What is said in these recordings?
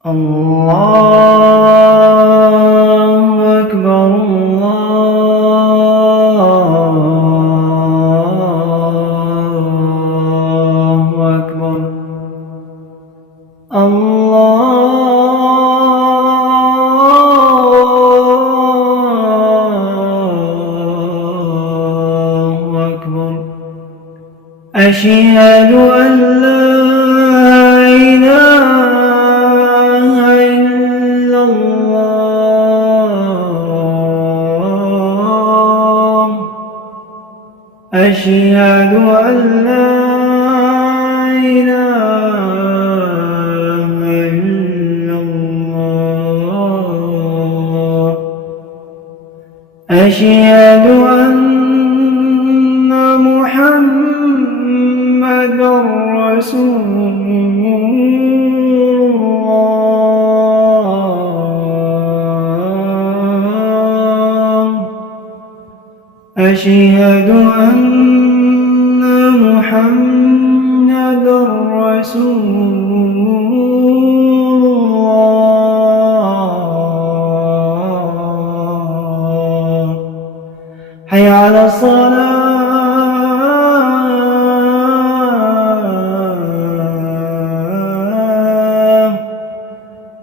الله أكبر الله أكبر الله أكبر أشهد أن لا إله إلا الله أشهد أن لا إله إلا الله أشهد أن محمدًا رسول الله أشهد أن محمدًا رسول الله حي على الصلاة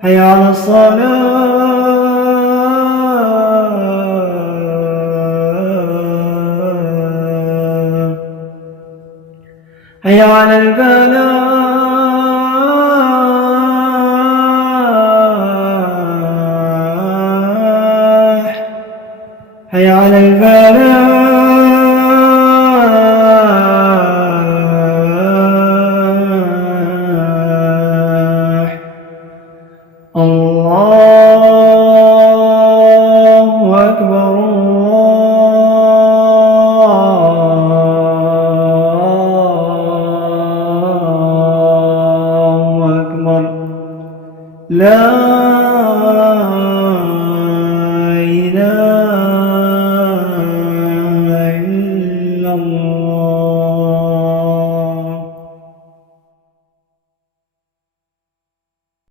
حي على الصلاة حي على الفلاح حي على الفلاح الله أكبر الله أكبر لا